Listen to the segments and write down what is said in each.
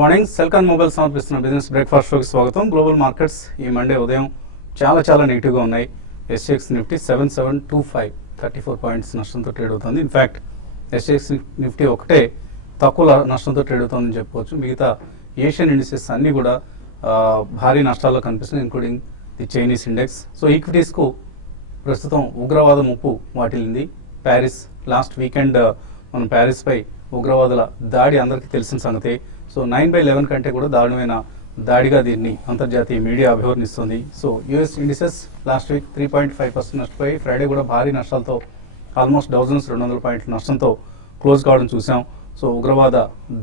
Morning Celkon mobile సమర్పిస్తున్న business breakfast షోకి స్వాగతం. గ్లోబల్ మార్కెట్స్ ఈ మండే ఉదయం చాలా నెగిటివ్గా ఉన్నాయి. SGX నిఫ్టీ 7725 34 పాయింట్స్ నష్టంతో ట్రేడ్ అవుతుంది. ఇన్ఫ్యాక్ట్ SGX నిఫ్టీ ఒకటే తక్కువ నష్టంతో ట్రేడ్ అవుతుందని చెప్పుకోవచ్చు. మిగతా ఏషియన్ ఇండిసెస్ అన్నీ కూడా భారీ నష్టాల్లో కనిపిస్తుంది, including the Chinese index. So ఈక్విటీస్కు ప్రస్తుతం ఉగ్రవాద ముప్పు వాటిల్లింది. ప్యారిస్ లాస్ట్ వీకెండ్ మనం ప్యారిస్పై ఉగ్రవాదుల దాడి అందరికీ తెలిసిన సంగతే. సో 9/11 కంటే కూడా దారుణమైన దాడిగా దీన్ని అంతర్జాతీయ మీడియా అభివర్ణిస్తుంది. So US indices last week 3.5% నష్టపోయి ఫ్రైడే కూడా భారీ నష్టాలతో ఆల్మోస్ట్ 1200 పాయింట్ల నష్టంతో క్లోజ్ కావడం చూసాం. సో ఉగ్రవాద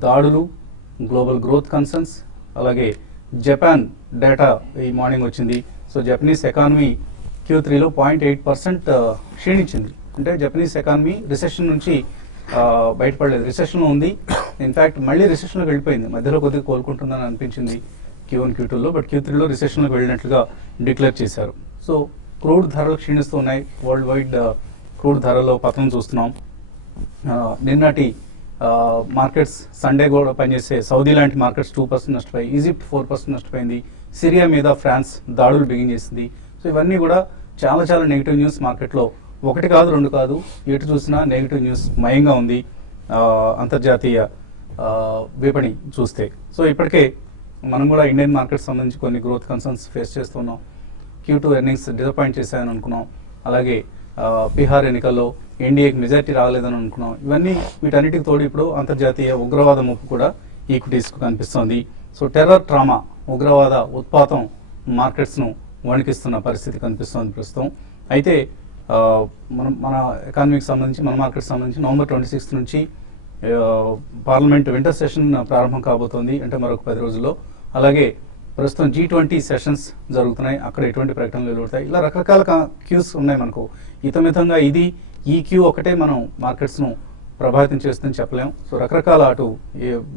దాడులు, గ్లోబల్ గ్రోత్ కన్సర్న్స్, అలాగే జపాన్ డేటా ఈ మార్నింగ్ వచ్చింది. సో జపనీస్ ఎకానమీ Q3లో 0.8% క్షీణించింది. అంటే జపనీస్ ఎకానమీ రిసెషన్ నుంచి బయటపడలేదు, రిసెషన్లో ఉంది. ఇన్ఫ్యాక్ట్ మళ్ళీ రిసెషన్లోకి వెళ్ళిపోయింది. మధ్యలో కొద్దిగా కోలుకుంటుందని అనిపించింది Q1 Q2లో, బట్ Q3లో రిసెషన్లోకి వెళ్ళినట్లుగా డిక్లేర్ చేశారు. సో క్రూడ్ ధరలు క్షీణిస్తూ ఉన్నాయి. వరల్డ్ వైడ్ క్రూడ్ ధరల్లో పతనం చూస్తున్నాం. నిన్నటి మార్కెట్స్ సండే కూడా పనిచేసే సౌదీ లాంటి మార్కెట్స్ 2% నష్టపోయి, ఈజిప్ట్ 4% నష్టపోయింది. సిరియా మీద ఫ్రాన్స్ దాడులు బిగిన్ చేసింది. సో ఇవన్నీ కూడా చాలా నెగిటివ్ న్యూస్ మార్కెట్లో. ఒకటి కాదు, రెండు కాదు, ఎటు చూసినా నెగిటివ్ న్యూస్ మయంగా ఉంది అంతర్జాతీయ విపణి చూస్తే. సో ఇప్పటికే మనం కూడా ఇండియన్ మార్కెట్ సంబంధించి కొన్ని గ్రోత్ కన్సర్న్స్ ఫేస్ చేస్తున్నాం. Q2 ఎర్నింగ్స్ డిసప్పాయింట్ చేశాయని అనుకున్నాం. అలాగే బీహార్ ఎన్నికల్లో ఎన్డీఏకి మెజారిటీ రాలేదని అనుకున్నాం. ఇవన్నీ వీటన్నిటికి తోడు ఇప్పుడు అంతర్జాతీయ ఉగ్రవాద ముప్పు కూడా ఈక్విటీస్కు కనిపిస్తోంది. సో టెర్రర్ ట్రామా, ఉగ్రవాద ఉత్పాతం మార్కెట్స్ను వణికిస్తున్న పరిస్థితి కనిపిస్తోంది ప్రస్తుతం. అయితే మన ఎకానమీకి సంబంధించి, మన మార్కెట్ సంబంధించి November 26 నుంచి పార్లమెంట్ వింటర్ సెషన్ ప్రారంభం కాబోతోంది, అంటే మరొక 10 రోజుల్లో. అలాగే ప్రస్తుతం G20 సెషన్స్ జరుగుతున్నాయి, అక్కడ ఎటువంటి ప్రకటనలు వెలువడతాయి. ఇలా రకరకాల క్యూస్ ఉన్నాయి మనకు. ఇతమితంగా ఈ క్యూ ఒకటే మనం మార్కెట్స్ను ప్రభావితం చేస్తుందని చెప్పలేం. సో రకరకాల అటు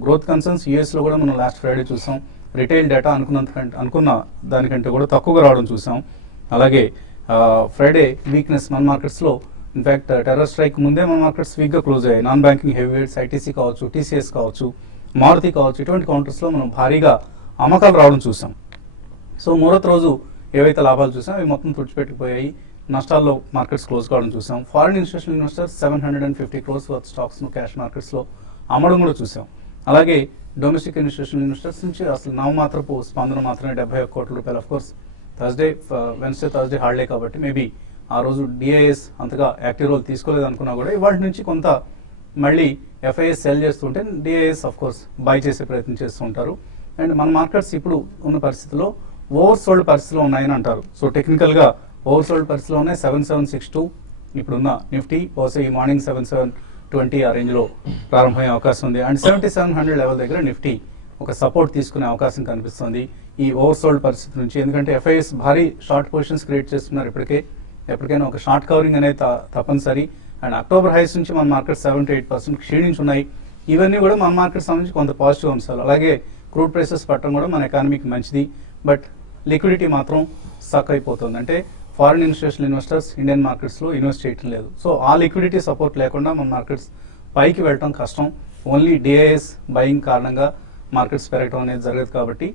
గ్రోత్ కన్సర్న్స్ యూఎస్లో కూడా మనం లాస్ట్ ఫ్రైడే చూసాం. రిటైల్ డేటా అనుకున్న దానికంటే కూడా తక్కువగా రావడం చూసాం. అలాగే ఫ్రైడే వీక్నెస్ మన మార్కెట్స్లో, ఇన్ఫ్యాక్ట్ టెర్రర్ స్ట్రైక్ ముందే మన మార్కెట్స్ వీక్గా క్లోజ్ అయ్యాయి. నాన్ బ్యాంకింగ్ హెవీవేట్స్, ఐటీసీ కావచ్చు, టీసీఎస్ కావచ్చు, మారుతి కావచ్చు, ఇటువంటి కౌంటర్స్లో మనం భారీగా అమ్మకాలు రావడం చూసాం. సో మూడో రోజు ఏవైతే లాభాలు చూసాం అవి మొత్తం తుడిచిపెట్టుకుపోయాయి. నష్టాల్లో మార్కెట్స్ క్లోజ్ కావడం చూసాం. Foreign institutional investors 750 crores worth స్టాక్స్ను క్యాష్ మార్కెట్స్లో అమ్మడం కూడా చూసాం. అలాగే డొమెస్టిక్ ఇన్స్టిట్యూషనల్ ఇన్వెస్టర్స్ నుంచి అసలు నామమాత్రపు స్పందన మాత్రమే 71 కోట్ల రూపాయలు. అఫ్కోర్స్ వెన్స్డే థర్స్డే హాలిడే కాబట్టి మేబీ ఆ రోజు డిఐఎస్ అంతగా యాక్టివ్ రోల్ తీసుకోలేదు అనుకున్నా కూడా ఇవాళ నుంచి కొంత మళ్ళీ ఎఫ్ఐఎస్ సెల్ చేస్తుంటే డిఐఎస్ అఫ్కోర్స్ బై చేసే ప్రయత్నం చేస్తూ ఉంటారు. అండ్ మన మార్కెట్స్ ఇప్పుడు ఉన్న పరిస్థితిలో ఓవర్సోల్డ్ పరిస్థితిలో ఉన్నాయని అంటారు. సో టెక్నికల్గా ఓవర్సోల్డ్ పరిస్థితిలో ఉన్నాయి. 7762 ఇప్పుడున్న నిఫ్టీ, బహుశా ఈ మార్నింగ్ 7720 ఆ రేంజ్లో ప్రారంభమయ్యే అవకాశం ఉంది. అండ్ 7700 లెవెల్ దగ్గర నిఫ్టీ ఒక సపోర్ట్ తీసుకునే అవకాశం కనిపిస్తుంది ఈ ఓవర్సోల్డ్ పరిస్థితి నుంచి. ఎందుకంటే ఎఫ్ఐఎస్ భారీ షార్ట్ పొజిషన్స్ క్రియేట్ చేస్తున్నారు. ఎప్పటికైనా ఒక షార్ట్ కవరింగ్ అనేది తప్పనిసరి. అండ్ అక్టోబర్ హైస్ నుంచి మన మార్కెట్ 7 to 8% క్షీణించున్నాయి. ఇవన్నీ కూడా మన మార్కెట్ సంబంధించి కొంత పాజిటివ్ అంశాలు. అలాగే క్రూడ్ ప్రైసెస్ పట్టడం కూడా మన ఎకానమీకి మంచిది. బట్ లిక్విడిటీ మాత్రం సక్ అయిపోతుంది. అంటే ఫారిన్ ఇన్స్టిట్యూషనల్ ఇన్వెస్టర్స్ ఇండియన్ మార్కెట్స్లో ఇన్వెస్ట్ చేయటం లేదు. సో ఆ లిక్విడిటీ సపోర్ట్ లేకుండా మన మార్కెట్స్ పైకి వెళ్ళటం కష్టం. ఓన్లీ డిఐఎస్ బయింగ్ కారణంగా మార్కెట్స్ పెరగడం అనేది జరగదు. కాబట్టి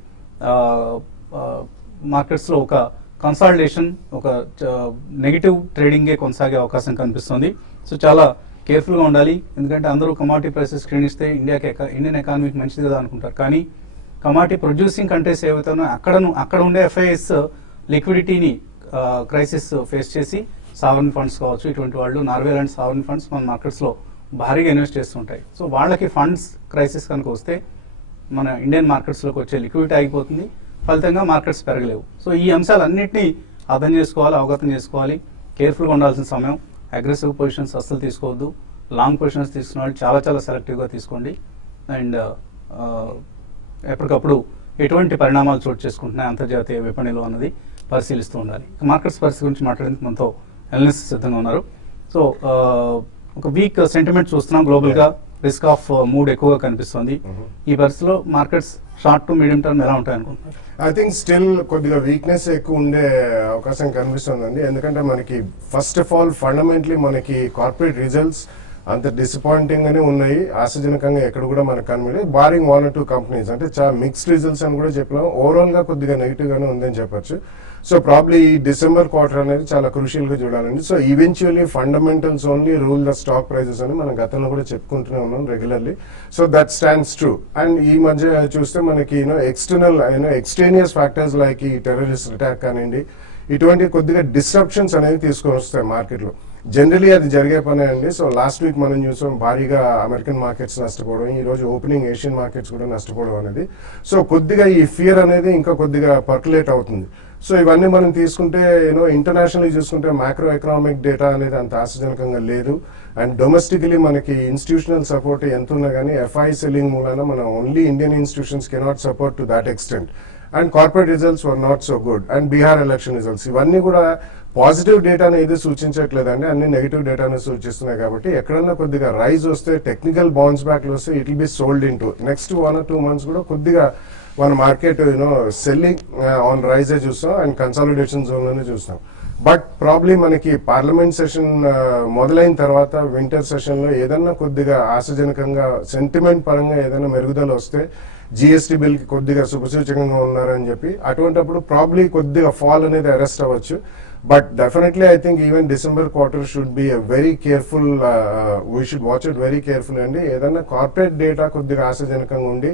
మార్కెట్స్లో ఒక కన్సాలిడేషన్, ఒక నెగిటివ్ ట్రేడింగే కొనసాగే అవకాశం కనిపిస్తుంది. సో చాలా కేర్ఫుల్గా ఉండాలి. ఎందుకంటే అందరూ కమాడిటీ ప్రైసెస్ క్షీణిస్తే ఇండియన్ ఎకానమీకి మంచిది కదా అనుకుంటారు. కానీ కమాడిటీ ప్రొడ్యూసింగ్ కంట్రీస్ ఏవైతే అక్కడ ఉండే ఎఫ్ఐఎస్ లిక్విడిటీని క్రైసిస్ ఫేస్ చేసి సావరిన్ ఫండ్స్ కావచ్చు, ఇటువంటి వాళ్ళు నార్వే లాంటి సావరిన్ ఫండ్స్ మన మార్కెట్స్లో భారీగా ఇన్వెస్ట్ చేస్తుంటాయి. సో వాళ్ళకి ఫండ్స్ క్రైసిస్ కనుక వస్తే మన ఇండియన్ మార్కెట్స్లోకి వచ్చే లిక్విడిటీ ఆగిపోతుంది, ఫలితంగా మార్కెట్స్ పెరగలేవు. సో ఈ అంశాలన్నింటినీ అర్థం చేసుకోవాలి, అవగతం చేసుకోవాలి, కేర్ఫుల్గా ఉండాల్సిన సమయం. అగ్రెసివ్ పొజిషన్స్ అస్సలు తీసుకోవద్దు. లాంగ్ పొజిషన్స్ తీసుకున్న వాళ్ళు చాలా సెలెక్టివ్గా తీసుకోండి. అండ్ ఎప్పటికప్పుడు ఎటువంటి పరిణామాలు చోటు చేసుకుంటున్నాయి అంతర్జాతీయ విపణిలో అన్నది పరిశీలిస్తూ ఉండాలి. మార్కెట్స్ పరిస్థితి గురించి మాట్లాడేందుకు మనతో అనలిస్ట్ సిద్ధంగా ఉన్నారు. సో ఒక వీక్ సెంటిమెంట్ చూస్తున్నాం. గ్లోబల్గా రిస్క్ ఆఫ్ మూడ్ ఎక్కువగా కనిపిస్తుంది. ఈ పరిస్థితిలో markets short to medium term ఎలా ఉంటాయి అనుకుంటున్నారు? ఐ థింక్ స్టిల్ కొద్దిగా వీక్నెస్ ఎక్కువ ఉండే అవకాశం కనిపిస్తుందండి. ఎందుకంటే మనకి ఫస్ట్ ఆఫ్ ఆల్ ఫండమెంటలీ మనకి కార్పొరేట్ రిజల్ట్స్ అంత డిసప్పాయింటింగ్ గానే ఉన్నాయి, ఆశాజనకంగా ఎక్కడ కూడా మనకు కనబడలేదు. బారింగ్ 1 or 2 కంపెనీస్ అంటే చాలా మిక్స్డ్ రిజల్ట్స్ అని కూడా చెప్పలేము. ఓవరాల్ గా కొద్దిగా నెగిటివ్ గానే ఉందని చెప్పొచ్చు. సో ప్రాబ్లీ ఈ డిసెంబర్ క్వార్టర్ అనేది చాలా క్రూషియల్ గా చూడాలండి. So eventually fundamentals only rule the stock prices అని మనం గతంలో కూడా చెప్పుకుంటూనే ఉన్నాం regularly. So that stands true. And ఈ మధ్య చూస్తే మనకి ఎక్స్టర్నల్ ఎక్స్టేనియస్ ఫ్యాక్టర్స్ లైక్ ఈ టెర్రరిస్ట్ అటాక్ కానివ్వండి, ఇటువంటి కొద్దిగా డిస్ట్రప్షన్స్ అనేవి తీసుకొని వస్తాయి మార్కెట్లో. జనరలీ అది జరిగే పనే అండి. సో లాస్ట్ వీక్ మనం చూసాం భారీగా అమెరికన్ మార్కెట్స్ నష్టపోవడం, ఈ రోజు ఓపెనింగ్ ఏషియన్ మార్కెట్స్ కూడా నష్టపోవడం అనేది. సో కొద్దిగా ఈ ఫియర్ అనేది ఇంకా కొద్దిగా పర్కులేట్ అవుతుంది. సో ఇవన్నీ మనం తీసుకుంటే ఇంటర్నేషనల్లీ చూసుకుంటే మ్యాక్రో ఎకనామిక్ డేటా అనేది అంత ఆశాజనకంగా లేదు. అండ్ డొమెస్టికలీ మనకి ఇన్స్టిట్యూషనల్ సపోర్ట్ ఎంత ఉన్నా కానీ ఎఫ్ఐ సెల్లింగ్ మూలాన మనం only Indian institutions cannot support to that extent. And corporate results were not so good. And Bihar election results ఇవన్నీ కూడా పాజిటివ్ డేటాను ఏది సూచించట్లేదండి, అన్ని నెగిటివ్ డేటాను సూచిస్తున్నాయి. కాబట్టి ఎక్కడన్నా కొద్దిగా రైజ్ వస్తే, టెక్నికల్ బౌన్స్ బ్యాక్ వస్తే it will be sold in to next 1 or 2 months కూడా కొద్దిగా మన మార్కెట్ సెల్లింగ్ ఆన్ రైజే చూస్తాం అండ్ కన్సాలిడేషన్ జోన్ లోనే చూస్తాం. బట్ ప్రాబ్లీ మనకి పార్లమెంట్ సెషన్ మొదలైన తర్వాత వింటర్ సెషన్ లో ఏదన్నా కొద్దిగా ఆశాజనకంగా సెంటిమెంట్ పరంగా ఏదైనా మెరుగుదల వస్తే, జిఎస్టీ బిల్ కి కొద్దిగా శుభసూచకంగా ఉన్నారని చెప్పి అటువంటిప్పుడు ప్రాబ్లీ కొద్దిగా ఫాల్ అనేది అరెస్ట్ అవ్వచ్చు. But definitely I think even December quarter should be very careful, we should watch it very careful అండి. ఏదన్నా కార్పొరేట్ డేటా కొద్దిగా ఆశాజనకంగా ఉండి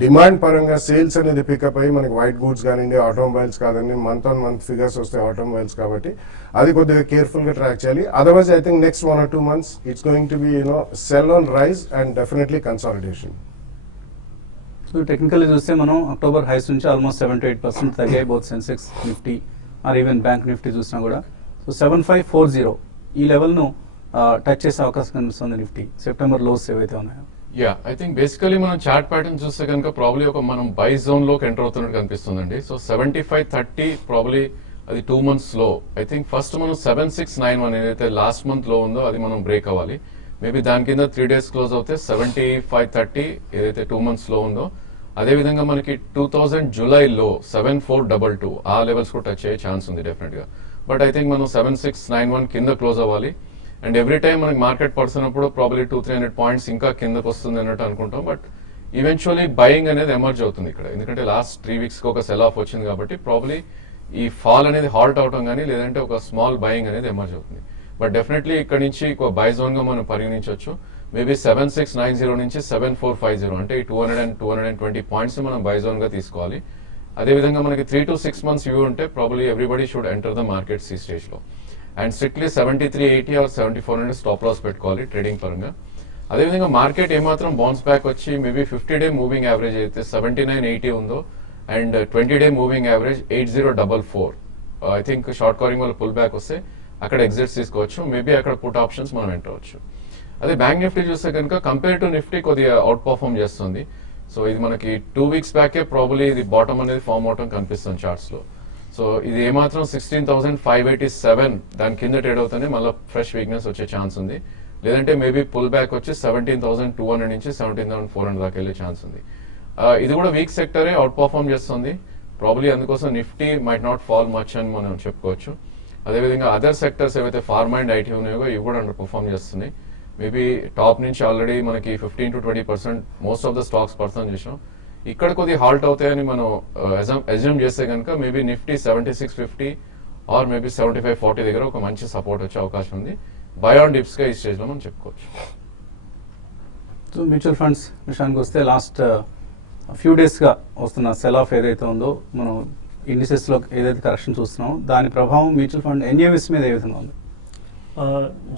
డిమాండ్ పరంగా సేల్స్ అనేది పికప్ అయ్యి మనకి వైట్ గూడ్స్ కానివ్వండి, ఆటోమొబైల్స్ కాదండి, మంత్ ఆన్ మంత్ ఫిగర్స్ వస్తాయి ఆటోమొబైల్స్, కాబట్టి అది కొద్దిగా కేర్ఫుల్ గా ట్రాక్ చేయాలి. Otherwise I think next 1 or 2 months it's going to be sell on rise and definitely consolidation. So technically చూస్తే మనం అక్టోబర్ హైస్ నుంచి ఆల్మోస్ట్ 7 to 8% తగ్గాయి, both Sensex, Nifty or even bank Nifty చూసినా కూడా. సో 7540 ఈ లెవెల్ను టచ్ చేసే అవకాశం కనిపిస్తుంది నిఫ్టీ, సెప్టెంబర్ లోస్ ఏవైతే ఉన్నాయో. యా, ఐ థింక్ బేసికలీ మనం చార్ట్ ప్యాటర్న్ చూస్తే కనుక ప్రాబ్లీ ఒక మనం బై జోన్ లోకి ఎంటర్ అవుతున్నట్టు కనిపిస్తుందండి. సో 7530 ప్రాబ్లీ అది 2 months లో. ఐ థింక్ ఫస్ట్ మనం 7691 ఏదైతే లాస్ట్ మంత్ లో ఉందో అది మనం బ్రేక్ అవ్వాలి. మేబీ దాని కింద 3 days క్లోజ్ అవుతే 7530 ఏదైతే 2 months లో ఉందో, అదే విధంగా మనకి 2000 జూలైలో 7422 ఆ లెవెల్స్ కూడా టచ్ అయ్యే ఛాన్స్ ఉంది డెఫినెట్ గా. బట్ ఐ థింక్ మనం 7691 కింద క్లోజ్ అవ్వాలి. అండ్ ఎవ్రీ టైం మనకి మార్కెట్ పడుతున్నప్పుడు ప్రాబ్లీ 200-300 points ఇంకా కిందకు వస్తుంది అన్నట్టు అనుకుంటాం. బట్ ఈవెన్చువల్లీ బయింగ్ అనేది ఎమర్జ్ అవుతుంది ఇక్కడ, ఎందుకంటే లాస్ట్ 3 weeks కి ఒక సెల్ ఆఫ్ వచ్చింది కాబట్టి ప్రాబ్లీ ఈ ఫాల్ అనేది హాల్ట్ అవటం కానీ లేదంటే ఒక స్మాల్ బయింగ్ అనేది ఎమర్జ్ అవుతుంది. బట్ డెఫినెట్లీ ఇక్కడ నుంచి ఒక బై జోన్ గా మనం పరిగణించవచ్చు. మేబీ 7690 నుంచి 7450 అంటే ఈ 200-220 points మనం బై జోన్ గా తీసుకోవాలి. అదేవిధంగా మనకి 3 to 6 months వ్యూ ఉంటే probably everybody should enter the markets ఈ స్టేజ్ లో. And strictly 7380 or 7400 stop loss పెట్టుకోవాలి ట్రేడింగ్ పరంగా. అదేవిధంగా మార్కెట్ ఏమాత్రం బౌన్స్ బ్యాక్ వచ్చి మేబీ 50-day మూవింగ్ యావరేజ్ అయితే 7980 ఉందో and 20-day moving average 8044, I think short covering వల్ల పుల్ బ్యాక్ వస్తే అక్కడ ఎగ్జిట్స్ తీసుకోవచ్చు. మేబీ అక్కడ పుట్ ఆప్షన్స్ మనం ఎంటర్ అవ్వచ్చు. అదే బ్యాంక్ నిఫ్టీ చూస్తే కనుక కంపేర్ టు నిఫ్టీ కొద్దిగా అవుట్ పర్ఫార్మ్ చేస్తుంది. సో ఇది మనకి 2 weeks బ్యాకే ప్రాబ్లీ ఇది బాటమ్ అనేది ఫామ్ అవటం కనిపిస్తుంది చార్ట్స్ లో. సో ఇది ఏమాత్రం 16,587 దాని కింద ట్రేడ్ అవుతానే మళ్ళీ ఫ్రెష్ వీక్నెస్ వచ్చే ఛాన్స్ ఉంది. లేదంటే మేబీ పుల్ బ్యాక్ వచ్చి 17,200 నుంచి 17,400 దాకా వెళ్ళే ఛాన్స్ ఉంది. ఇది కూడా వీక్ సెక్టరే అవుట్ పర్ఫార్మ్ చేస్తుంది ప్రాబ్లీ, అందుకోసం Nifty might not fall much అని మనం చెప్పుకోవచ్చు. అదేవిధంగా అదర్ సెక్టర్స్ ఏవైతే ఫార్మా అండ్ ఐటీ ఉన్నాయో ఇవి కూడా అండర్ పర్ఫార్మ్ చేస్తున్నాయి. మేబీ టాప్ నుంచి ఆల్రెడీ మనకి 15 to 20% most of the stocks person చేసాం. ఇక్కడ కొద్దిగా హాల్ట్ అవుతాయని మనం అజ్యూమ్ చేస్తే కనుక మేబీ నిఫ్టీ 7650 ఆర్ మేబీ 7540 దగ్గర ఒక మంచి సపోర్ట్ వచ్చే అవకాశం ఉంది. బై ఆన్ డిప్స్ గా ఈ స్టేజ్ లో మనం చెప్పుకోవచ్చు. సో మ్యూచువల్ ఫండ్స్ విషయానికి వస్తే లాస్ట్ ఫ్యూ డేస్గా వస్తున్న సెల్ ఆఫ్ ఏదైతే ఉందో, మనం ఇండిసెస్లో ఏదైతే కరెక్షన్ చూస్తున్నామో దాని ప్రభావం మ్యూచువల్ ఫండ్ ఎన్ఏవిస్ మీద ఏ విధంగా ఉంది?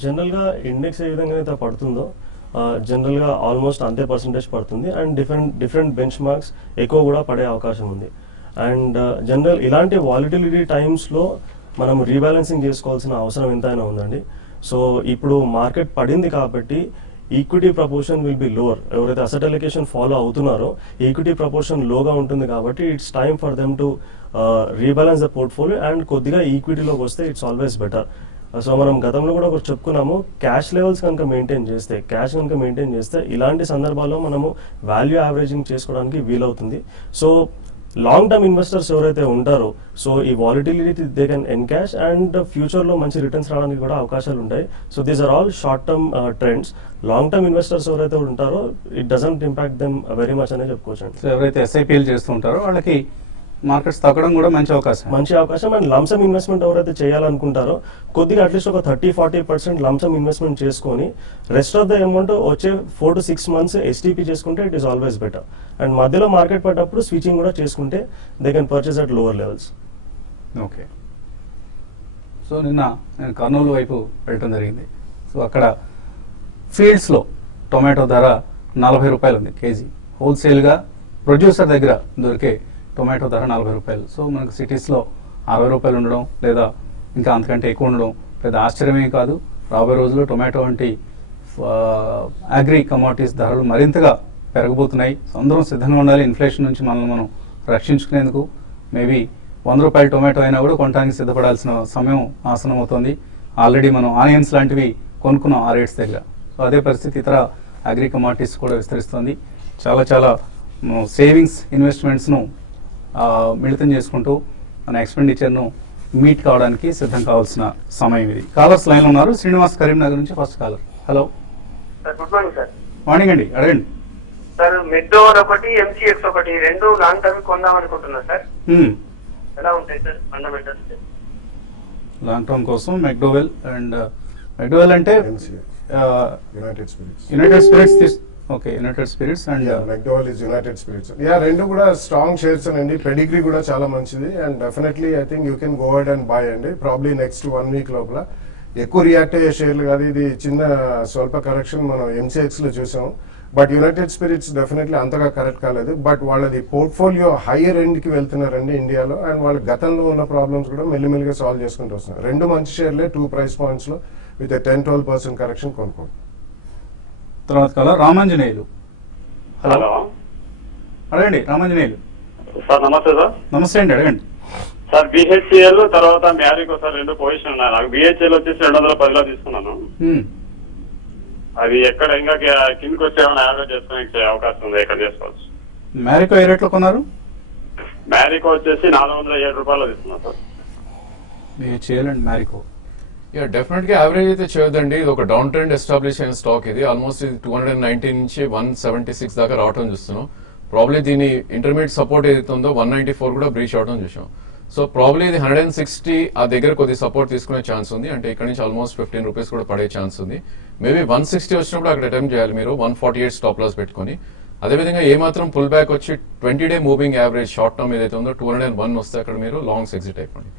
జనరల్గా ఇండెక్స్ ఏ విధంగా అయితే పడుతుందో జనరల్గా ఆల్మోస్ట్ అంతే పర్సంటేజ్ పడుతుంది. అండ్ డిఫరెంట్ బెంచ్ మార్క్స్ ఎక్కువ కూడా పడే అవకాశం ఉంది. అండ్ ఇలాంటి వాలిటిలిటీ టైమ్స్లో మనం రీబ్యాలెన్సింగ్ చేసుకోవాల్సిన అవసరం ఎంతైనా ఉందండి. సో ఇప్పుడు మార్కెట్ పడింది కాబట్టి equity proportion will be lower. ఎవరైతే అసెట్ అలొకేషన్ ఫాలో అవుతున్నారో ఈక్విటీ ప్రపోర్షన్ లోగా ఉంటుంది కాబట్టి it's time for them to rebalance the portfolio and కొద్దిగా ఈక్విటీలోకి వస్తే ఇట్స్ ఆల్వేస్ బెటర్. సో మనం గతంలో కూడా ఒకటి చెప్పుకున్నాము, క్యాష్ లెవెల్స్ కనుక మెయింటైన్ చేస్తే ఇలాంటి సందర్భాల్లో మనము వాల్యూ యావరేజింగ్ చేసుకోవడానికి వీలవుతుంది. సో లాంగ్ టర్మ్ ఇన్వెస్టర్స్ ఎవరైతే ఉంటారో సో ఈ volatility they can encash and ఫ్యూచర్లో మంచి రిటర్న్స్ రావడానికి కూడా అవకాశాలు ఉంటాయి. So these are all short term trends. Long term investors ఎవరైతే ఉంటారో it doesn't impact them very much అనే చెప్పుకోవచ్చు. సో ఎవరైతే ఎస్ఐపిఎల్ చేస్తూ ఉంటారో వాళ్ళకి మార్కెట్స్ తగ్గడం కూడా మంచి అవకాశం. అండ్ లంసమ్ ఇన్వెస్ట్మెంట్ ఎవరైతే చేయాలనుకుంటారో కొద్దిగా అట్లీస్ట్ ఒక 30-40% లంసమ్ ఇన్వెస్ట్మెంట్ చేసుకొని రెస్ట్ ఆఫ్ ద అమౌంట్ వచ్చే 4 to 6 months ఎస్టీపీ చేసుకుంటే it is always better. And మధ్యలో మార్కెట్ పడ్డప్పుడు స్విచింగ్ కూడా చేసుకుంటే they can purchase at lower levels. Okay. So నిన్న నేను కర్నూలు వైపు వెళ్ళటం జరిగింది. సో అక్కడ ఫీల్డ్స్లో టొమాటో ధర 40 రూపాయలు ఉంది కేజీ. హోల్సేల్గా ప్రొడ్యూసర్ దగ్గర దొరికే టొమాటో ధర 40 రూపాయలు. సో మనకు సిటీస్లో 60 రూపాయలు ఉండడం లేదా ఇంకా అంతకంటే ఎక్కువ ఉండడం పెద్ద ఆశ్చర్యమే కాదు. రాబోయే రోజుల్లో టొమాటో వంటి అగ్రి కమోడిటీస్ ధరలు మరింతగా పెరగబోతున్నాయి. సో అందరం సిద్ధంగా ఉండాలి ఇన్ఫ్లేషన్ నుంచి మనల్ని మనం రక్షించుకునేందుకు. మేబీ 100 రూపాయల టొమాటో అయినా కూడా కొనడానికి సిద్ధపడాల్సిన సమయం ఆసనం అవుతుంది. ఆల్రెడీ మనం ఆనియన్స్ లాంటివి కొనుక్కున్నాం ఆ రేట్స్ దగ్గర. సో అదే పరిస్థితి ఇతర అగ్రి కమోడిటీస్ కూడా విస్తరిస్తుంది. చాలా సేవింగ్స్ ఇన్వెస్ట్మెంట్స్ను మిళితం చేసుకుంటూ మన ఎక్స్పెండిచర్ను మీట్ కావడానికి సిద్ధం కావాల్సిన సమయం ఇది. కాలర్స్ లైన్లో ఉన్నారు. శ్రీనివాస్ కరీంనగర్ నుంచి first caller. Hello sir, good morning sir. Morning అండి, అడగండి. సార్ మెక్డోవల్ ఒకటి, ఎంసీఎక్స్ ఒకటి, రెండు లాంగ్ టర్మ్ కొందాం అనుకుంటున్నా సార్. ఎలా ఉంటాయి సార్ ఫండమెంటల్స్? లాంగ్ టర్మ్ కోసం మెక్డోవెల్ అంటే United spirits okay, United spirits and McDowell is United spirits. రెండు కూడా స్ట్రాంగ్ షేర్స్ అండి. పెడిగ్రీ కూడా చాలా మంచిది. And definitely I think you can go ahead and by అండి. ప్రాబ్లీ నెక్స్ట్ 1 week లోపల. ఎక్కువ రియాక్ట్ అయ్యే షేర్లు కాదు. ఇది చిన్న స్వల్ప కరెక్షన్ మనం ఎంసీఎక్స్ లో చూసాం. బట్ యునైటెడ్ స్పిరిట్స్ డెఫినెట్లీ అంతగా కరెక్ట్ కాలేదు. బట్ వాళ్ళది పోర్ట్ఫోలియో హైయర్ ఎండ్ కి వెళ్తున్నారండి ఇండియాలో. అండ్ వాళ్ళ గతంలో ఉన్న ప్రాబ్లమ్స్ కూడా మెల్లిమెల్లిగా సాల్వ్ చేసుకుంటూ వస్తున్నారు. రెండు మంచి షేర్లే 2 price points లో విత్ 10-12% కరెక్షన్ కొనుక్కోండి. తర్వాత కాలర్ రామాంజనేయులు. హలో, అడగండి రామాంజనేయులు. సార్ నమస్తే సార్. నమస్తే అండి, అడగండి. సార్ బిహెచ్ఎల్ తర్వాత మ్యారికో సార్ రెండు పొజిషన్ ఉన్నాయి నాకు. బిహెచ్ఎల్ వచ్చేసి 210లో తీసుకున్నాను. అది ఎక్కడ ఇంకా కిందకి వచ్చే యావరేజ్ చేసుకునే అవకాశం ఉంది, ఎక్కడ చేసుకోవచ్చు? మ్యారికో ఏ రేట్లో కొన్నారు? మ్యారికో వచ్చేసి 407 రూపాయలు తీసుకున్నాను సార్. బిహెచ్ఎల్ అండ్ మ్యారికో డెఫినెట్ గా యావరేజ్ అయితే చేయొద్దండి. ఇది ఒక డౌన్ ట్రెండ్ ఎస్టాబ్లిష్ అయిన స్టాక్. ఇది ఆల్మోస్ట్ 219 నుంచి 176 దాకా రావడం చూస్తున్నాం. ప్రాబ్లీ దీని ఇంటర్మీడియట్ సపోర్ట్ ఏదైతే ఉందో 194 కూడా బ్రీచ్ అవడం చూసాం. సో ప్రాబ్లీ ఇది 160 ఆ దగ్గర కొద్ది సపోర్ట్ తీసుకునే ఛాన్స్ ఉంది. అంటే ఇక్కడ నుంచి ఆల్మోస్ట్ 15 రూపీస్ కూడా పడే ఛాన్స్ ఉంది. మేబీ 160 వచ్చినప్పుడు అక్కడ అటెంప్ట్ చేయాలి మీరు 148 స్టాప్ లాస్ పెట్టుకుని. అదేవిధంగా ఏమాత్రం పుల్ బ్యాక్ వచ్చి 20-day moving average short term ఏదైతే ఉందో 201 వస్తే అక్కడ మీరు లాంగ్స్ ఎగ్జిట్ అయిపోండి.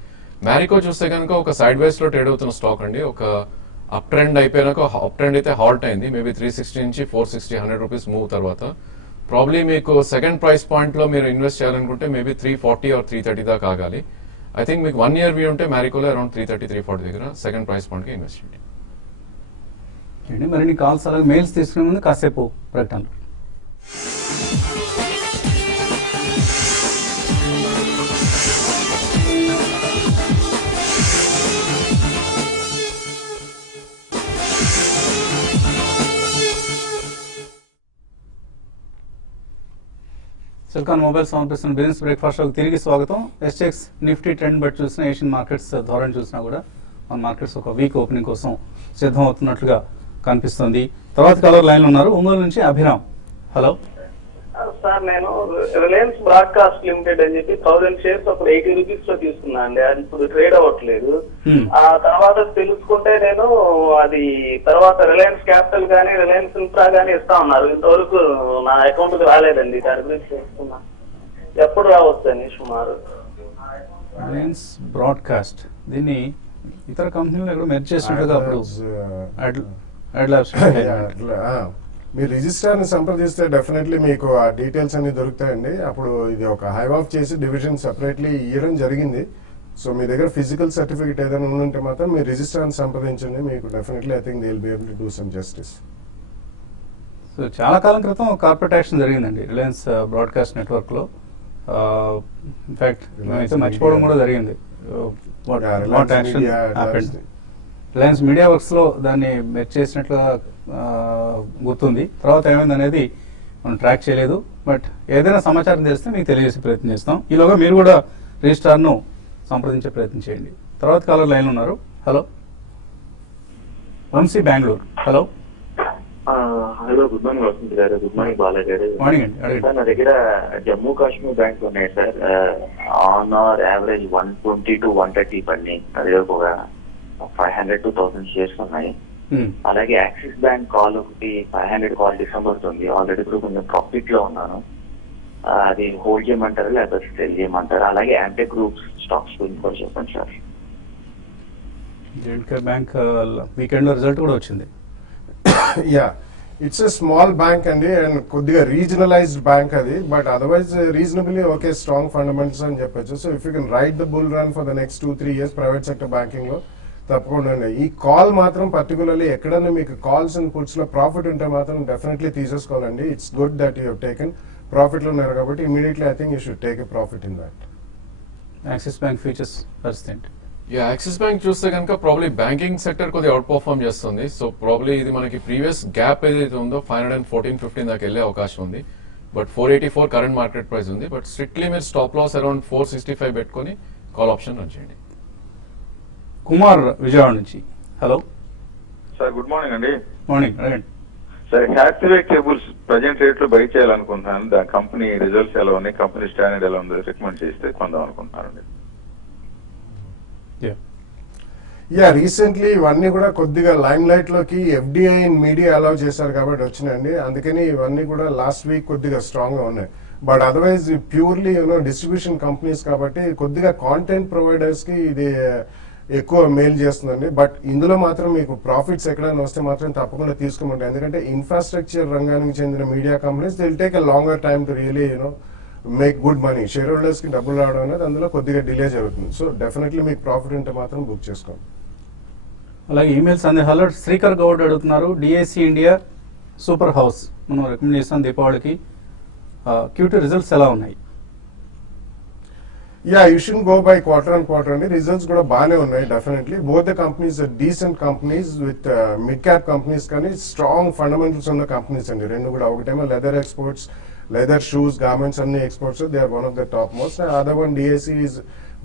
మ్యారికో చూస్తే కనుక ఒక సైడ్ వేస్ లో ట్రేడ్ అవుతున్న స్టాక్ అండి. ఒక అప్ ట్రెండ్ అయిపోయినాక అప్ ట్రెండ్ అయితే హాల్ట్ అయింది. మేబీ 360 నుంచి 460 100 రూపీస్ మూవ్ తర్వాత ప్రాబ్లీ మీకు సెకండ్ ప్రైస్ పాయింట్ లో మీరు ఇన్వెస్ట్ చేయాలనుకుంటే మేబీ 340 or 330 దాకా ఆగాలి. ఐ థింక్ మీకు 1 year వ్యూ ఉంటే మ్యారికోలో అరౌండ్ 330-340 దగ్గర సెకండ్ ప్రైస్ పాయింట్ కి ఇన్వెస్ట్ చేయండి. మరిన్ని కాల్స్ అలాగే మెయిల్స్ తీసుకునే ముందు కాసేపు ప్రకటనలు. సిల్కాన్ మొబైల్ సమర్పిస్తున్న బిజినెస్ బ్రేక్ఫాస్ట్ షోకి తిరిగి స్వాగతం. ఎస్టెక్స్ నిఫ్టీ ట్రెండ్ బట్టి చూసినా, ఏషియన్ మార్కెట్స్ ధోరణి చూసినా కూడా మన మార్కెట్స్ ఒక వీక్ ఓపెనింగ్ కోసం సిద్ధం అవుతున్నట్లుగా కనిపిస్తుంది. తర్వాత కలర్ లైన్లో ఉన్నారు. ఒంగోలు నుంచి అభిరామ్. హలో సార్, నేను రిలయన్స్ బ్రాడ్కాస్ట్ లిమిటెడ్ అని చెప్పి 1000 shares ఒక 80 రూపీస్ లో తీసుకున్నా అండి. అది ఇప్పుడు ట్రేడ్ అవ్వట్లేదు. ఆ తర్వాత తెలుసుకుంటే నేను అది తర్వాత రిలయన్స్ క్యాపిటల్ గానీ రిలయన్స్ ఇన్ఫ్రా గానీ ఇస్తా ఉన్నారు. ఇంతవరకు నా అకౌంట్ కి రాలేదండి. దాని గురించి తెలుసుకున్నా, ఎప్పుడు రావచ్చు అని సుమారు. రిలయన్స్ బ్రాడ్కాస్ట్ దీన్ని ఇతర కంపెనీలు ఎక్కడ మెర్జ్ చేసినట్టుగా అప్పుడు మీరు రిజిస్ట్రార్ని సంప్రదిస్తే డెఫినెట్లీ మీకు ఆ డీటెయిల్స్ అన్ని దొరుకుతాయండి. అప్పుడు ఇది ఒక హైవ్ ఆఫ్ చేసి డివిజన్ సెపరేట్లీ ఇవ్వడం జరిగింది. సో మీ దగ్గర ఫిజికల్ సర్టిఫికేట్ ఏదైనా ఉంటే మాత్రం మీరు రిజిస్ట్రార్ని సంప్రదించండి. మీకు definitely I think they will be able to do some justice. So చాలా కాలం క్రితం కార్పొరేట్ యాక్షన్ జరిగిందండి రిలయన్స్ బ్రాడ్కాస్ట్ నెట్వర్క్లో. ఇన్ఫాక్ట్ మేమైతే మర్చిపోవడం కూడా జరిగింది. What action happened. Reliance Media వర్క్స్లో దాన్ని మెర్జ్ చేసినట్లుగా గుర్తుంది. తర్వాత ఏమైంది అనేది మనం ట్రాక్ చేయలేదు. బట్ ఏదైనా సమాచారం తెలిస్తే మీకు తెలియజేసే ప్రయత్నం చేస్తాం. ఈలోగా మీరు కూడా రిజిస్ట్రార్ను సంప్రదించే ప్రయత్నం చేయండి. తర్వాత కాలర్ లైన్ ఉన్నారు. Hello, Vamsi Bengaluru. Hello, hello, good morning Vasant garu. Good morning Bala గారు. మార్నింగ్ అండి. అడగండి. సార్, నా దగ్గర జమ్మూ కాశ్మీర్ బ్యాంక్ ఉన్నాయి sir. On hour average 120 to 130 పడినాయి. అదే ఒక 500 to 1000 షేర్స్ ఉన్నాయి. అలాగే యాక్సిస్ బ్యాంక్ కాల్ ఒకటి 500 కాల్ డిసెంబర్ ఉంది. ఆల్రెడీ ఇప్పుడు కొంచెం ప్రాఫిట్ లో ఉన్నాను. అది హోల్డ్ చేయమంటారా లేకపోతే సెల్ చేయమంటారా? అలాగే యాంటీ గ్రూప్స్ స్టాక్స్ గురించి కూడా చెప్పండి సార్. జేఎండ్కే బ్యాంక్ వీకెండ్ లో రిజల్ట్ కూడా వచ్చింది. Yeah, it's a small bank అండి అండ్ కొద్దిగా రీజనలైజ్డ్ బ్యాంక్ అది. But otherwise reasonably okay, strong fundamentals అని చెప్పొచ్చు. So if you can ride the bull run for the next 2-3 years private sector banking లో తప్పకుండా. ఈ కాల్ మాత్రం పర్టికులర్లీ ఎక్కడన్నా మీకు కాల్స్ అండ్ పుట్స్ లో ప్రాఫిట్ ఉంటే మాత్రం డెఫినెట్లీ తీసేసుకోవాలండి. It's good that you taken profit లో ఉన్నారు కాబట్టి immediately I think you should take a profit in that. Axis bank features పరిస్థితి. యాక్సిస్ బ్యాంక్ చూస్తే కనుక ప్రాబ్లీ బ్యాంకింగ్ సెక్టర్ కొద్దిగా అవుట్ పర్ఫార్మ్ చేస్తుంది. సో ప్రాబ్లీ ఇది మనకి ప్రీవియస్ గ్యాప్ ఏదైతే ఉందో 514-15 దాకా వెళ్ళే అవకాశం ఉంది. బట్ 484 కరెంట్ మార్కెట్ ప్రైస్ ఉంది. బట్ స్ట్రిక్ట్లీ మీరు స్టాప్ లాస్ అరౌండ్ 465 పెట్టుకొని కాల్ ఆప్షన్ రన్ చేయండి. కుమార్ విజయవాడ నుంచి. హలో సార్, గుడ్ మార్నింగ్ అండి. మార్నింగ్. అడగండి. Sir, Hathway cables present rate లో బై చేయాలనుకుంటున్నాను. దాని కంపెనీ రిజల్ట్స్ ఎలా ఉన్నాయి, కంపెనీ స్టాండర్డ్ ఎలా ఉందో రికమెండ్ చేస్తే కొందాం అనుకుంటున్నానండి. యా, రీసెంట్లీ ఇవన్నీ కూడా కొద్దిగా లైమ్ లైట్ లోకి ఎఫ్డిఐ మీడియా అలౌ చేశారు కాబట్టి వచ్చినాయండి. అందుకని ఇవన్నీ కూడా లాస్ట్ వీక్ కొద్దిగా స్ట్రాంగ్ గా ఉన్నాయి. But otherwise purely distribution companies కాబట్టి కొద్దిగా కాంటెంట్ ప్రొవైడర్స్ కి ఇది ఎక్కువ మెయిల్ చేస్తుందండి. బట్ ఇందులో మాత్రం మీకు ప్రాఫిట్స్ ఎక్కడైనా వస్తే మాత్రం తప్పకుండా తీసుకోమంటారు. ఎందుకంటే ఇన్ఫ్రాస్ట్రక్చర్ రంగానికి చెందిన media companies they'll take a longer time to really make good money. Shareholders కి డబ్బులు రావడం అనేది అందులో కొద్దిగా డిలే జరుగుతుంది. సో డెఫినెట్లీ మీకు ప్రాఫిట్ ఉంటే మాత్రం బుక్ చేసుకోండి. అలాగే ఈమెయిల్ సందేహాలు శ్రీకర్ గౌడ్ అడుగుతున్నారు. డిఐసి ఇండియా సూపర్ హౌస్ మనం రికమెండ్ చేస్తాం దీపావళికి. క్యూటీ రిజల్ట్స్ ఎలా ఉన్నాయి? Yeah, you should go by quarter and quarter అండి. రిజల్ట్స్ కూడా బాగానే ఉన్నాయి. Definitely both the companies decent companies with mid cap companies కానీ స్ట్రాంగ్ ఫండమెంటల్స్ ఉన్న కంపెనీస్ అండి రెండు కూడా. ఒకటేమో leather exports, leather shoes, garments అన్ని exports. They are one of the top most. Other one DIC is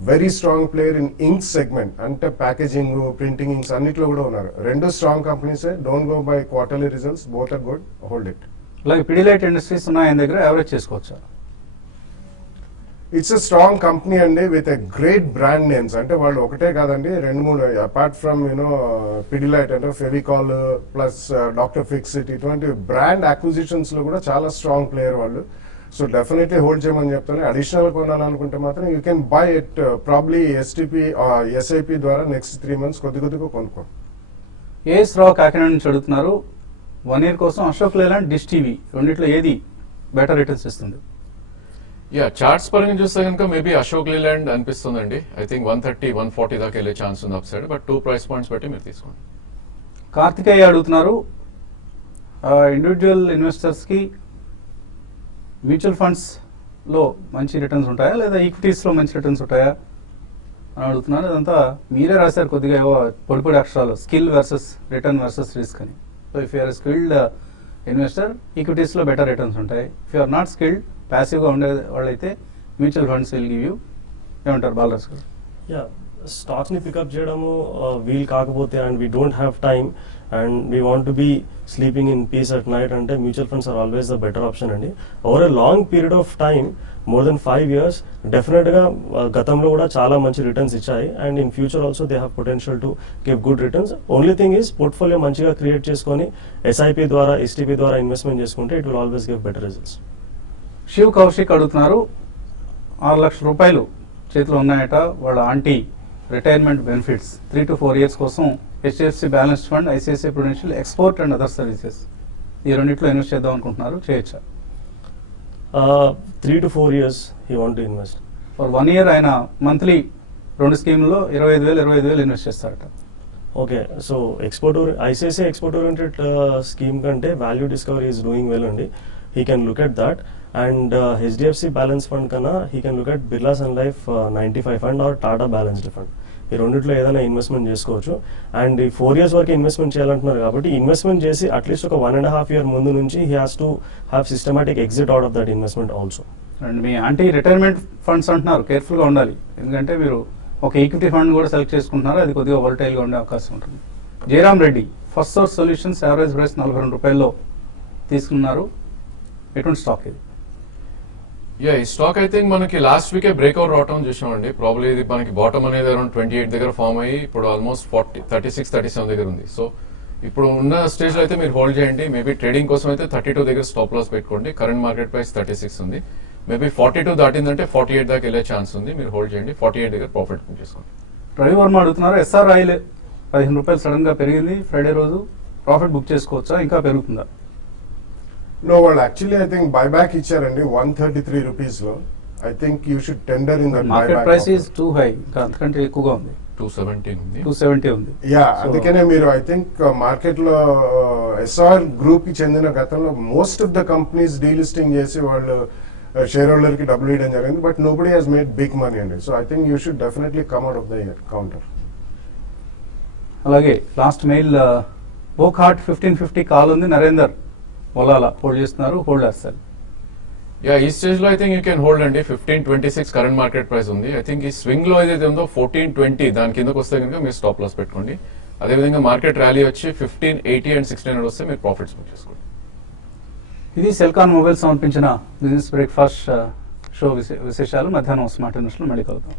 very strong player in inks segment, అంటే packaging, printing inks అన్నిట్లో కూడా ఉన్నారు. రెండు స్ట్రాంగ్ కంపెనీసే. Don't go by quarterly results, both are good, hold it. అలాగే Pidilite Industries ఉన్నాయి ఆయన దగ్గర, యావరేజ్ చేసుకోవచ్చా? ఇట్స్ ఎ స్ట్రాంగ్ కంపెనీ అండి with a great brand names. అంటే వాళ్ళు ఒకటే కాదండి, 2-3 అపార్ట్ ఫ్రమ్ పిడిలైట్ అంటే ఫెవికాల్ ప్లస్ డాక్టర్ ఫిక్సిట్, ఇటువంటి బ్రాండ్ అక్విజిషన్స్ లో కూడా చాలా స్ట్రాంగ్ ప్లేయర్ వాళ్ళు. సో డెఫినెట్లీ హోల్డ్ చేయమని చెప్తాను. అడిషనల్ కొనాలనుకుంటే మాత్రం you can buy it probably STP SIP ద్వారా నెక్స్ట్ 3 months కొద్దిగా కొనుక్కో. ఏఎస్ రావు కాకినాడ నుంచి అడుగుతున్నారు. 1 year కోసం అశోక్ లేలాండ్, డిష్ టీవీ రెండిట్లో ఏది బెటర్ రిటర్న్స్ ఇస్తుంది? యా, చార్ట్స్ పరంగా చూస్తే కనుక మేబీ అశోక్ లేలాండ్ అనిపిస్తుందండి. ఐ థింక్ 130-140 దాకా వెళ్ళే ఛాన్స్ ఉంది up side. But 2 price points బట్టి మీరు తీసుకోండి. కార్తికేయ అడుగుతున్నారు. ఇండివిజువల్ ఇన్వెస్టర్స్ కి మ్యూచువల్ ఫండ్స్ లో మంచి రిటర్న్స్ ఉంటాయా లేదా ఈక్విటీస్ లో మంచి రిటర్న్స్ ఉంటాయా అని అడుగుతున్నారు. అదంతా మీరే రాశారు కొద్దిగా ఏవో పొడి అక్షరాలు, skill versus return versus risk అని. So if you're skilled investor equities లో బెటర్ రిటర్న్స్ ఉంటాయి. If you're not skilled passive గా ఉండే వాళ్ళైతే mutual funds will give you. ఏమంటారు బాలరాజ్ గారు? యా, స్టాక్స్ ని పికప్ చేయడము వీల్ కాకపోతే and we don't have time and we want to be sleeping in peace at night అంటే mutual funds are always the better option అండి. Over a long period of time, more than 5 years, definite గా గతంలో కూడా చాలా మంచి returns ఇచ్చాయి and in future also they have potential to give good returns. Only thing is portfolio మంచిగా create చేసుకొని SIP ద్వారా, ఎస్టీపీ ద్వారా ఇన్వెస్ట్మెంట్ చేసుకుంటే it will always give better results. Shiv Kaushik అడుగుతున్నారు. 6 లక్షల రూపాయలు చేతిలో ఉన్నాయట. వాళ్ళ aunty retirement benefits 3 to 4 years కోసం HDFC balanced fund, ICICI Prudential, export and other services ఈ రెండిట్లో ఇన్వెస్ట్ చేద్దాం అనుకుంటున్నారు. చేయొచ్చా? 3 to 4 years he want to invest. For 1 year ఆయన మంత్లీ 2 స్కీమ్లో 25,000 ఇన్వెస్ట్ చేస్తారట. Okay, so ICICI export oriented scheme కంటే value discovery is doing well అండి. he can look at that. And HDFC Balance Fund కన్నా he can look at Birla Sun Life 95 Fund or Tata Balanced Fund. ఈ రెండిట్లో ఏదైనా investment చేసుకోవచ్చు. And ఈ 4 years వరకు investment చేయాలంటున్నారు కాబట్టి ఇన్వెస్ట్మెంట్ చేసి అట్లీస్ట్ ఒక 1.5 year ముందు నుంచి he has to have systematic exit out of that investment also. And me anti retirement funds అంటున్నారు, కేర్ఫుల్గా ఉండాలి. ఎందుకంటే మీరు ఒక ఈక్విటీ ఫండ్ కూడా సెలెక్ట్ చేసుకుంటున్నారు, అది కొద్దిగా వోలటైల్గా ఉండే అవకాశం ఉంటుంది. Jayaram Reddy first source solutions average price 42 రూపాయల్లో తీసుకున్నారు, ఎటువంటి స్టాక్ ఇది? ఈ స్టాక్ ఐ థింక్ మనకి లాస్ట్ వీకే బ్రేక్అవుట్ రావటం చూసామండి. ప్రాబ్లీ ఇది మనకి బాటమ్ అనేది అరౌండ్ 28 దగ్గర ఫామ్ అయ్యి ఇప్పుడు ఆల్మోస్ట్ 36-37 దగ్గర ఉంది. సో ఇప్పుడు ఉన్న స్టేజ్ లో అయితే మీరు హోల్డ్ చేయండి. మేబీ ట్రేడింగ్ కోసం అయితే 32 దగ్గర స్టాప్ లాస్ పెట్టుకోండి. కరెంట్ మార్కెట్ ప్రైస్ 36 ఉంది. మేబీ 42 దాటిందంటే 48 దాకా వెళ్ళే ఛాన్స్ ఉంది. మీరు హోల్డ్ చేయండి. 48 దగ్గర ప్రాఫిట్ బుక్ చేసుకోండి. రవి వర్మ అడుగుతున్నారు, ఎస్ఆర్ ఆయిల్ 15 రూపాయలు సడన్ గా పెరిగింది ఫ్రైడే రోజు, ప్రాఫిట్ బుక్ చేసుకోవచ్చా, ఇంకా పెరుగుతుందా? నో, వాళ్ళు యాక్చువల్లీ ఐ థింక్ బైబ్యాక్ ఇచ్చారండి 133 రూపీస్ లో. I think you should tender in that market price is two high, ఇంకా అంతకంటే ఎక్కువగా ఉంది. 270 ఉంది. 270 ఉంది. అందుకనే మీరు ఐ థింక్ మార్కెట్ లో ఎస్ఆర్ గ్రూప్ కి చెందిన గతంలో most of the companies delisting చేసి వాళ్ళు షేర్ హోల్డర్ కి డబ్బులు ఇవ్వడం జరిగింది. But nobody has made big money అండి. So I think you should definitely come out of the counter. అలాగే last mail oak heart 1550 call ఉంది, నరేందర్ ఒలాలా హోల్డ్ చేస్తున్నారు, హోల్డ్ చేస్తారు. ఈ స్టేజ్ లో I think you can hold అండి. 1526 కరెంట్ మార్కెట్ ప్రైస్ ఉంది. I think ఈ స్వింగ్ లో ఏదైతే ఉందో 1420 దాని కిందకి వస్తే కనుక మీరు స్టాప్ లాస్ పెట్టుకోండి. అదేవిధంగా మార్కెట్ ర్యాలీ వచ్చి 1580 అండ్ 1600 వస్తే మీరు ప్రాఫిట్స్ బుక్ చేసుకోండి. ఇది సెల్కాన్ మొబైల్ సమర్పించిన బిజినెస్ బ్రేక్ఫాస్ట్ షో విశేషాలు. మధ్యాహ్నం స్మార్ట్ ఇన్వెస్ట్లో మళ్ళీ కలుద్దాం.